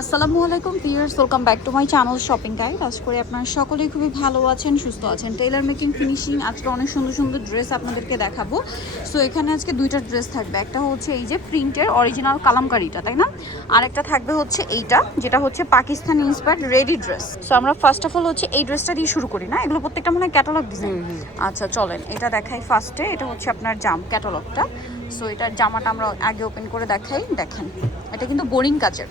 আসসালামু আলাইকুম viewers, welcome back to my channel shopping guide. আশা করি আপনারা সকলেই খুবই ভালো আছেন, সুস্থ আছেন। টেইলার মেকিং ফিনিশিং আজকে অনেক সুন্দর সুন্দর ড্রেস আপনাদেরকে দেখাবো। সো এখানে আজকে দুইটা ড্রেস থাকবে, একটা হচ্ছে এই যে প্রিন্টের অরিজিনাল কালামকারিটা, তাই না? আর একটা থাকবে হচ্ছে এইটা, যেটা হচ্ছে Pakistani inspired ready dress. So আমরা ফার্স্ট অফ অল হচ্ছে এই ড্রেসটা দিয়ে শুরু করি না, এগুলো প্রত্যেকটা মনে হয় ক্যাটালগ ডিজাইন। আচ্ছা চলেন এটা দেখাই ফার্স্টে। এটা হচ্ছে আপনার ক্যাটালগটা। সো এটার জামাটা আমরা আগে ওপেন করে দেখাই। দেখেন এটা কিন্তু বোরিং কাজের,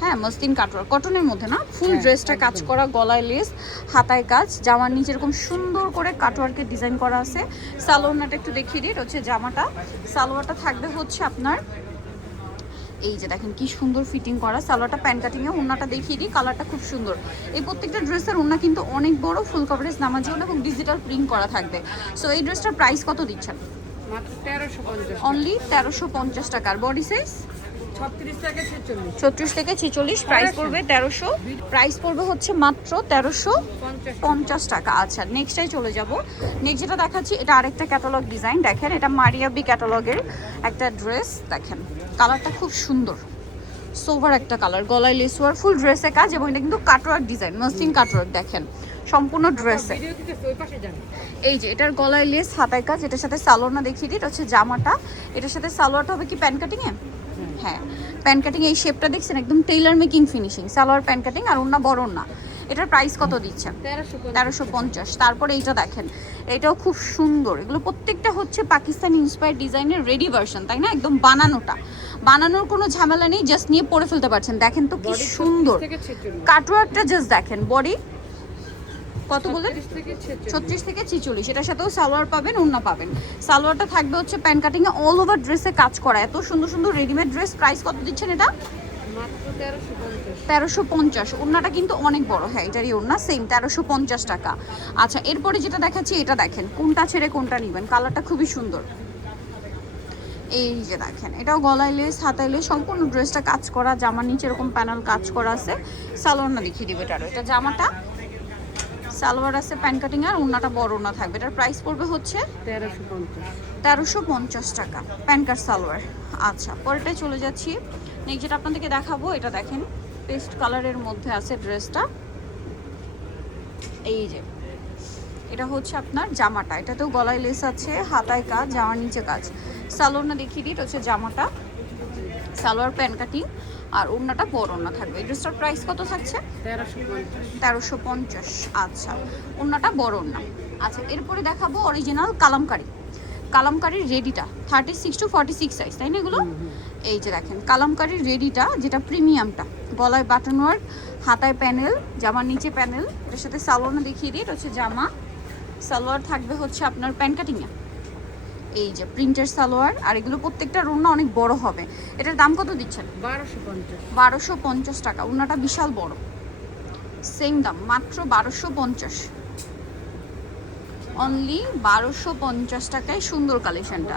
হ্যাঁ, মসলিন কাটওয়ার্ক, কটনের মধ্যে না, ফুল ড্রেসটা কাজ করা, গলায় লেস, হাতায় কাজ, জামার নিচে এরকম সুন্দর করে কাটওয়ার্কের ডিজাইন করা আছে। সালোয়ারটা একটু দেখিয়ে দিই, এটা হচ্ছে জামাটা। সালোয়ারটা থাকবে হচ্ছে আপনার এই যে দেখেন কি সুন্দর ফিটিং করা সালোয়ারটা, প্যান্ট কাটিংয়ে। ওড়নাটা দেখিয়ে দিই, কালারটা খুব সুন্দর। এই প্রত্যেকটা ড্রেসের ওড়না কিন্তু অনেক বড়, ফুল কভারেজ নামার জন্য, এবং ডিজিটাল প্রিন্ট করা থাকবে। সো এই ড্রেসটার প্রাইস কত দিচ্ছেন? মাত্র 1350, অনলি 1350 টাকার। বডি সাইজ 36 থেকে 46, 36 থেকে 46, প্রাইস পড়বে 1300। প্রাইস পড়বে হচ্ছে মাত্র 1350 টাকা। আচ্ছা নেক্সটটাই চলে যাব। নেক্সট যেটা দেখাচ্ছি এটা আরেকটা ক্যাটালগ ডিজাইন। দেখেন এটা মারিয়াবি ক্যাটালগের একটা ড্রেস। দেখেন কালারটা খুব সুন্দর, সোভার একটা কালার, গলায় লেস ওয়ার, ফুল ড্রেসে কাজ, এবং এটা কিন্তু কাটওয়ার্ক ডিজাইন, মসলিন কাটওয়ার্ক। দেখেন সম্পূর্ণ ড্রেসে এই যে এটার গলায় লেস, হাতায় কাজ। এটার সাথে সালোয়ারটা দেখিয়ে দিই, এটা হচ্ছে জামাটা। এটার সাথে সালোয়ারটা হবে কি প্যান্ট কাটিংয়ে, হ্যাঁ প্যান্ট কাটিং। এই শেপটা দেখছেন একদম tailor making finishing, salwar pant cutting, আর ওড়না বড় না। এটার প্রাইস কত দিচ্ছেন? 1350। তারপরে এইটা দেখেন, এটাও খুব সুন্দর। এগুলো প্রত্যেকটা হচ্ছে পাকিস্তানি ইন্সপায়ার্ড ডিজাইনের রেডি ভার্সন, তাই না? একদম বানানোর কোনো ঝামেলা নেই, জাস্ট নিয়ে পরে ফেলতে পারছেন। দেখেন তো কি সুন্দর কাটওয়ার্কটা, জাস্ট দেখেন। বডি কত বলেন? 36 থেকে 46। এটার সাথেও সালোয়ার পাবেন, ওড়না পাবেন। সালোয়ারটা থাকবে হচ্ছে প্যান্ট কাটিংয়ে, অল ওভার ড্রেসে কাজ করা, এত সুন্দর সুন্দর রেডিমেড ড্রেস। প্রাইস কত দিচ্ছেন এটা? মাত্র 1350। 1350। ওড়নাটা কিন্তু অনেক বড়, হ্যাঁ এটারই ওড়না, সেম 1350 টাকা। আচ্ছা এরপরে যেটা দেখাচ্ছি এটা দেখেন, কোনটা ছেড়ে কোনটা নেবেন, কালারটা খুবই সুন্দর। এই যে দেখেন এটাও গলায় লেস, হাতায় লেস, সম্পূর্ণ ড্রেসটা কাজ করা, জামার নিচে এরকম প্যানেল কাজ করা আছে। সালোয়ারটা দেখিয়ে দিবে এটারও। এটা জামাটা, সালোয়ার আছে প্যান্ট কাটিং, আর ওড়নাটা বড় ওড়না থাকবে। এটার প্রাইস পড়বে হচ্ছে 1350 টাকা, প্যান্ট কাট সালোয়ার। আচ্ছা পরেরটাই চলে যাচ্ছি। নেক্সট যেটা আপনাদেরকে দেখাবো এটা দেখেন, পেস্ট কালারের মধ্যে আছে ড্রেসটা। এই যে এটা হচ্ছে আপনার জামাটা, এটাতেও গলায় লেস আছে, হাতায় কাজ, জামার নিচে কাজ। সালোয়ারটা দেখিয়ে দিই, এটা হচ্ছে জামাটা, সালোয়ার প্যান্ট কাটিং, আর ওড়নাটা বড় ওড়না থাকবে। এই ড্রেসটার প্রাইস কত থাকছে? 1350। আচ্ছা ওড়নাটা বড় ওড়না। আচ্ছা এরপরে দেখাবো অরিজিনাল কালামকারির রেডিটা, 36 to 46 সাইজ, তাই না এগুলো? এই যে দেখেন কালামকারির রেডিটা, যেটা প্রিমিয়ামটা, গলায় বাটন ওয়ার্ক, হাতায় প্যানেল, জামার নিচে প্যানেল। এটার সাথে সালোয়ারটা দেখিয়ে দিই, এটা হচ্ছে জামা। সালোয়ার থাকবে হচ্ছে আপনার প্যান্ট কাটিংয়ে, এই যে প্রিন্টের সালোয়ার, আর এগুলো প্রত্যেকটা ওড়না অনেক বড় হবে। এটার দাম কত দিচ্ছেন? 1250 টাকা। ওড়নাটা বিশাল বড়, সেম দাম মাত্র 1250, অনলি 1250 টাকায় সুন্দর কালেকশনটা।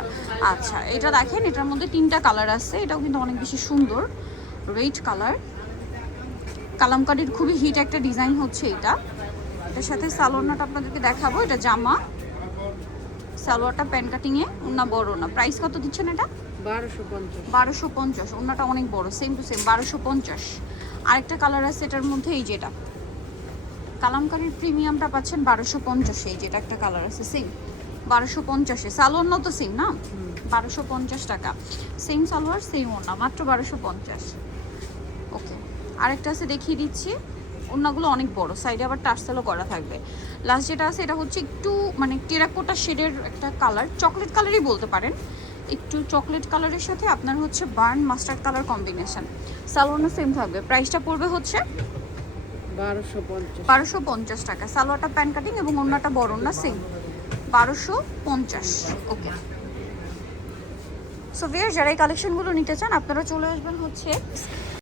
আচ্ছা এটা দেখেন, এটার মধ্যে 3টা কালার আছে, এটাও কিন্তু অনেক বেশি সুন্দর, রেড কালার। কালামকারীর খুবই হিট একটা ডিজাইন হচ্ছে এটা। এটার সাথে সালোয়ারটা আপনাদেরকে দেখাবো, এটা জামা, সালোয়ারটা প্যান্ট কাটিংয়ে, ওড়না বড় না। প্রাইস কত দিচ্ছেন এটা? 1250। ওড়নাটা অনেক বড়, সেম টু সেম 1250। আরেকটা কালার আছে এটার মধ্যে, এই যেটা কালামকারীর প্রিমিয়ামটা পাচ্ছেন 1250। এই যেটা একটা কালার আছে সেম 1250। সালোয়ার তো সেম না, 1250 টাকা, সেম সালোয়ার সেম ওড়না, মাত্র 1250। ওকে আরেকটা আছে দেখিয়ে দিচ্ছি। ওড়নাগুলো অনেক বড়, সাইডে আবার টার্সেলও করা থাকবে। লাস্ট যেটা আছে এটা হচ্ছে একটু মানে টেরাকোটা শেডের একটা কালার, চকলেট কালারই বলতে পারেন, একটু চকলেট কালারের সাথে আপনার হচ্ছে বার্ন মাস্টার্ড কালার কম্বিনেশন। সালোয়ারও সেম থাকবে। প্রাইসটা পড়বে হচ্ছে 1250 টাকা। সালোয়ারটা প্যান্ট কাটিং এবং ওড়নাটা বড় ওড়না, সেম 1250। ওকে সো ভিউয়ার্স, যারা এই কালেকশনগুলো নিতে চান আপনারা চলে আসবেন হচ্ছে